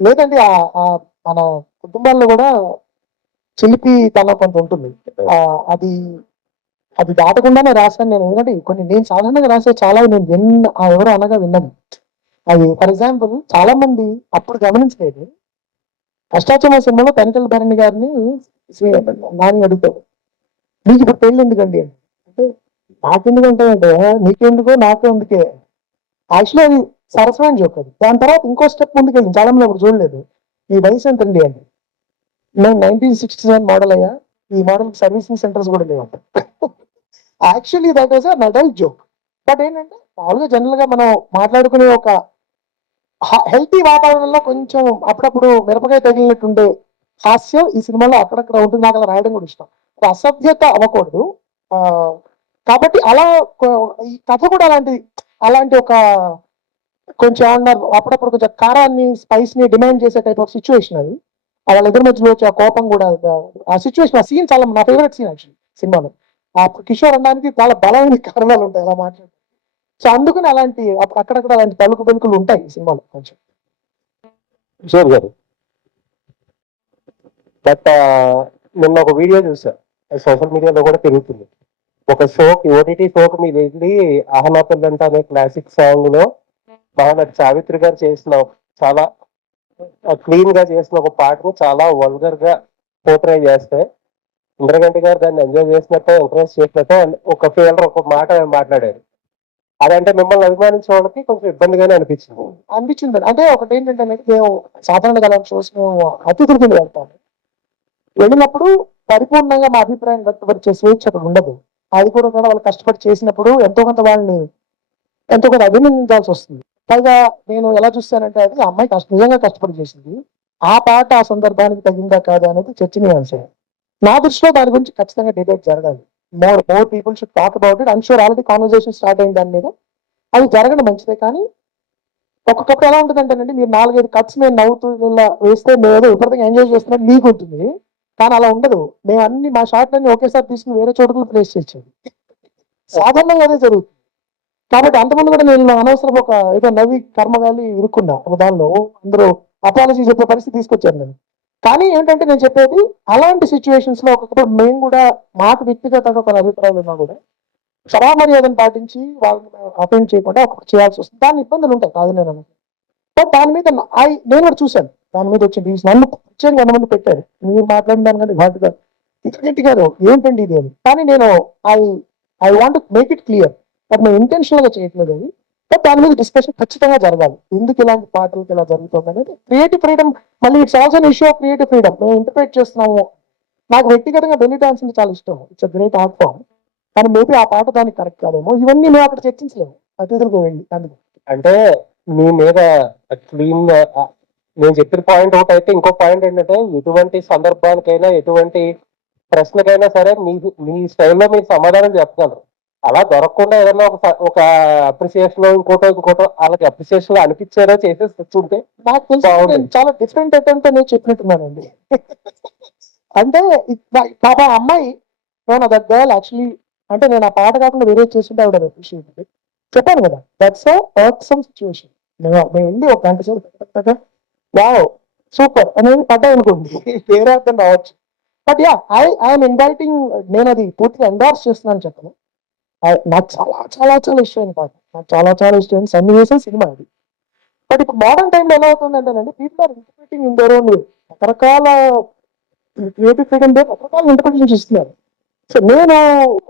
లేదండి మన కుటుంబాల్లో కూడా చిలిపి తన కొంత ఉంటుంది. అది అది దాటకుండానే రాశాను నేను. ఎందుకంటే కొన్ని నేను సాధారణంగా రాసే చాలా నేను ఎవరో అనగా విన్నాను. అది ఫర్ ఎగ్జాంపుల్ చాలా మంది అప్పుడు గమనించలేదు. అష్టాచమ్మ సినిమాలో పెంటల భరణి గారిని నాని అడుగుతాడు, నీకు ఇప్పుడు పెళ్ళి ఎందుకండి అంటే, నాకెందుకు అంటే నీకెందుకో నాకు ఎందుకే. యాక్చువల్లీ అది సరసమైన జోక్ అది. దాని తర్వాత ఇంకో స్టెప్ ముందుకు వెళ్ళి చాలా మంది అప్పుడు చూడలేదు, నీ వయసు ఎంతండి అని. నేను 1967 మోడల్ అయ్యా, ఈ మోడల్ సర్వీసింగ్ సెంటర్స్ కూడా లేవు. Actually that was an adult joke. But ఏంటంటే మామూలుగా జనరల్ గా మనం మాట్లాడుకునే ఒక హెల్తీ వాతావరణంలో కొంచెం అప్పుడప్పుడు మిరపకాయ తగిలినట్టుండే హాస్యం ఈ సినిమాలో అక్కడక్కడ ఉంటుంది. నాకు అలా రాయడం కూడా ఇష్టం. అసభ్యత అవ్వకూడదు. కాబట్టి అలా ఈ కథ కూడా అలాంటి ఒక కొంచెం ఏమన్నారు అప్పుడప్పుడు కొంచెం కారాన్ని స్పైస్ ని డిమాండ్ చేసే టైప్ ఆఫ్ సిచ్యువేషన్ అది. వాళ్ళిద్దరి మధ్యలో వచ్చే ఆ కోపం కూడా, ఆ సిచ్యువేషన్, ఆ సీన్ చాలా నా ఫేవరెట్ సీన్ యాక్చువల్లీ సినిమాలో. ఆ కిషోర్ అనడానికి చాలా బలమైన కారణాలు ఉంటాయి అలా మాట్లాడి. సో అందుకని అలాంటి అక్కడక్కడ అలాంటి తలుకు బెలుకులు ఉంటాయి ఈ సినిమాలో కొంచెం. కిషోర్ గారు, బట్ నిన్న ఒక వీడియో చూసా, సోషల్ మీడియాలో కూడా తిరుగుతుంది. ఒక షోకి, ఓటీటీ షోకి మీరు వెళ్ళి ఆహనా పెళ్ళంట అనే క్లాసిక్ సాంగ్ లో మహానటి సావిత్రి గారు చేసిన చాలా క్లీన్ గా చేసిన ఒక పాటను చాలా వల్గర్ గా పోర్ట్రే చేస్తే ఇంద్రగంటి గారు దాన్ని ఎంజాయ్ చేసినట్టే, ఎంకరేజ్ చేసినట్టే ఒక ఫీల్డర్ ఒక మాట మాట్లాడారు. అదంటే మిమ్మల్ని అభిమానించే వాళ్ళకి కొంచెం ఇబ్బందిగానే అనిపించింది. అంటే ఒకటి ఏంటంటే మేము సాధారణంగా అలా షోస్ అతిథుల కింద వెళ్తాము. వెళ్ళినప్పుడు పరిపూర్ణంగా మా అభిప్రాయం వ్యక్తపరిచే స్వేచ్ఛ అక్కడ ఉండదు. అది కూడా వాళ్ళు కష్టపడి చేసినప్పుడు ఎంతో కొంత వాళ్ళని అభినందించాల్సి వస్తుంది. పైగా నేను ఎలా చూస్తానంటే అది అమ్మాయి నిజంగా కష్టపడి చేసింది. ఆ పాట ఆ సందర్భానికి తగిందా కాదా అనేది చర్చనీయాంశం. నా దృష్టిలో దాని గురించి ఖచ్చితంగా డిబేట్ జరగాలి. More people should talk about it. I'm sure already conversation start అయింది దాని మీద. అది జరగడం మంచిదే. కానీ ఒక్కొక్కప్పుడు ఎలా ఉంటుందంటేనండి, మీరు 4-5 కట్స్ మేము నవ్వుతూ ఇలా వేస్తే మేము ఏదో విపరీతంగా ఎంజాయ్ చేస్తున్నట్టు మీకు ఉంటుంది. కానీ అలా ఉండదు. మేము అన్ని మా షాట్లన్నీ ఒకేసారి తీసుకుని వేరే చోటుకు ప్లేస్ చేసేది. సాధారణంగా అదే జరుగుతుంది. కాబట్టి అంతమంది కూడా నేను అనవసరం ఒక ఏదో నవ్వి కర్మగాలి ఇరుక్కున్నా ఒక దానిలో. అందరూ అపాలజీ చెప్పే పరిస్థితి తీసుకొచ్చాను నేను. కానీ ఏంటంటే నేను చెప్పేది, అలాంటి సిచ్యువేషన్స్ లో ఒక్కొక్కప్పుడు మేము కూడా మాకు వ్యక్తిగతంగా కొన్ని అభిప్రాయాలు ఉన్నా కూడా సభామర్యాదను పాటించి వాళ్ళని అటెండ్ చేయకుండా చేయాల్సి వస్తుంది. దాని ఇబ్బందులు ఉంటాయి కాదు నేను. బట్ దాని మీద నేను కూడా చూశాను. దాని మీద వచ్చే వ్యూస్ నన్ను ప్రత్యేకంగా కొంతమంది పెట్టారు, మీరు మాట్లాడిన దానికంటే ఘాటుగా ఇంటి గారు ఏంటండి ఇది అని. కానీ నేను I want make it clear but మేము ఇంటెన్షనల్ గా చేయట్లేదు అది. బట్ దాని మీద డిస్కషన్ ఖచ్చితంగా జరగాలి. ఎందుకు ఇలాంటి పాటలకు ఇలా జరుగుతుంది అనేది క్రియేటివ్ ఫ్రీడమ్. మళ్ళీ it's also issue of creative freedom. మేము ఇంటర్ప్రిట్ చేస్తున్నాము. నాకు వ్యక్తిగతంగా బెల్లీ డాన్స్ అంటే చాలా ఇష్టం. It's a great art form. కానీ మేబీ ఆ పాట దానికి కరెక్ట్ కాదేమో. ఇవన్నీ మేము అక్కడ చర్చించలేము అతిథులకు వెళ్ళి. అందుకు అంటే మీ మీద క్లీన్ నేను చెప్పిన పాయింట్ ఒకటి అయితే, ఇంకో పాయింట్ ఏంటంటే ఎటువంటి సందర్భాలకైనా ఎటువంటి ప్రశ్నకైనా సరే మీ స్టైల్లో మీరు సమాధానం చెప్పగలరు. అలా దొరకకుండా ఏదైనా ఒక అప్రిసియేషన్ ఇంకోటో వాళ్ళకి అప్రిసియేషన్ అనిపించేదో చేసేసి తెచ్చుంటే నాకు తెలుసు చాలా డిఫరెంట్ అటెంప్ట్ అనేది చెప్పినట్టున్నానండి. అంటే పాప అమ్మాయి దట్ గర్ల్ యాక్చువల్లీ, అంటే నేను ఆ పాట కాకుండా వేరే చేస్తుంటే ఆవిడ అప్రిషియేట్ చెప్పాను కదా. That's some situation. మేము వెళ్ళి ఒక గంట సేపు వావ్ సూపర్ అనేది పడ్డాయి అనుకోండి, వేరే అర్థం రావచ్చు. But yeah I'm inviting. నేను అది పూర్తిగా ఎండార్స్ చేస్తున్నాను చెప్పను. నాకు చాలా చాలా చాలా ఇష్టమైన పాట, నాకు చాలా చాలా ఇష్టమైన సన్నివేశం సినిమా అది. బట్ ఇప్పుడు మోడర్న్ టైంలో ఎలా అవుతుందంటేనండి, people are interpreting in their own way. రకరకాల క్రియేటివ్ ఫ్రీడమ్ రకరకాల ఇంటర్ప్రిటేషన్ ఇస్తున్నారు. సో నేను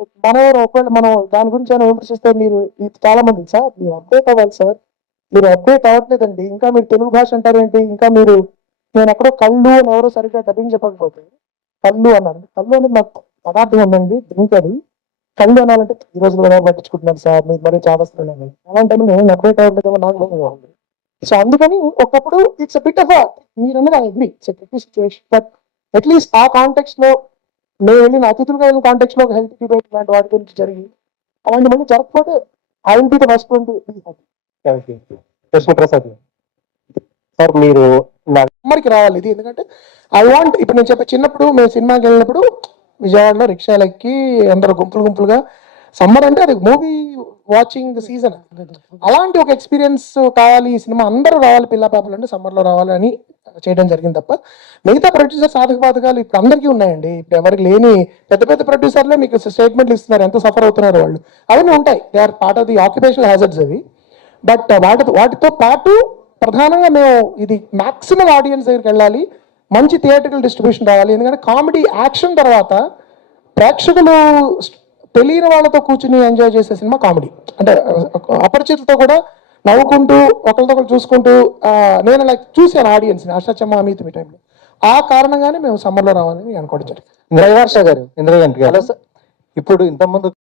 ఒకవేళ మనం దాని గురించి ఏమైనా విమర్శిస్తే మీరు చాలా మంది, సార్ మీరు అప్డేట్ అవ్వాలి సార్, మీరు అప్డేట్ అవ్వట్లేదండి, ఇంకా మీరు తెలుగు భాష అంటారేంటి, ఇంకా మీరు నేను ఎక్కడో కళ్ళు అని ఎవరో సరిగ్గా డబ్బింగ్ చెప్పకపోతే కళ్ళు అన్నారు. కళ్ళు అనేది నాకు పదార్థం ఉందండి, డ్రింక్ అది. కళ్ళు అనాలంటే ఈ రోజులు కూడా పట్టించుకుంటున్నాను సార్, మీరు మరీ చావస్తున్నాను. అలాంటి నేను అప్డేట్ అవ్వట్లేదు నాకు. సో అందుకని ఒకప్పుడు ఇట్స్ బిట్ ఆఫ్ మీరన్నది I agree, it's situation. But at least ఆ కాంటెక్స్ట్ లో మేము వెళ్ళిన అతిథులుగా వెళ్ళిన కాంటెక్స్ట్ లో ఒక హెల్త్ డిబేట్ లాంటి వాటి గురించి జరిగి అలాంటి మళ్ళీ జరగకపోతే I will be the best one to be happy. Krishnaprasad sir, మీరు సమ్మర్కి రావాలి ఇది. ఎందుకంటే ఐ వాంట్, ఇప్పుడు నేను చెప్పే చిన్నప్పుడు మేము సినిమాకి వెళ్ళినప్పుడు విజయవాడలో రిక్షాలు ఎక్కి అందరూ గుంపులుగా, సమ్మర్ అంటే అది మూవీ వాచింగ్ ద సీజన్. అలాంటి ఒక ఎక్స్పీరియన్స్ కావాలి, ఈ సినిమా అందరూ రావాలి, పిల్ల పాపలు అంటే సమ్మర్లో రావాలి అని చేయడం జరిగింది తప్ప మిగతా ప్రొడ్యూసర్ సాధక బాధకాలు ఇప్పుడు అందరికీ ఉన్నాయండి. ఇప్పుడు ఎవరికి లేని పెద్ద పెద్ద ప్రొడ్యూసర్లే మీకు స్టేట్మెంట్లు ఇస్తున్నారు ఎంత సఫర్ అవుతున్నారు వాళ్ళు. అవన్నీ ఉంటాయి, they are part of the occupational hazards అవి. బట్ వాటితో పాటు ప్రధానంగా మేము ఇది మాక్సిమం ఆడియన్స్ దగ్గరికి వెళ్ళాలి, మంచి థియేటర్కల్ డిస్ట్రిబ్యూషన్ రావాలి. ఎందుకంటే కామెడీ యాక్షన్ తర్వాత ప్రేక్షకులు తెలియని వాళ్ళతో కూర్చుని ఎంజాయ్ చేసే సినిమా కామెడీ. అంటే అపరిచితులతో కూడా నవ్వుకుంటూ ఒకరితో ఒకరు చూసుకుంటూ నేను లైక్ చూశాను ఆడియన్స్ని అష్టాచమ్మ అమిత్ మీ టైంలో. ఆ కారణంగానే మేము సమ్మర్లో రావాలని అనుకోవడం జరిగింది. ఇంద్రవర్ష గారు, ఇంద్రగంటి గారు, ఇప్పుడు ఇంతకుముందు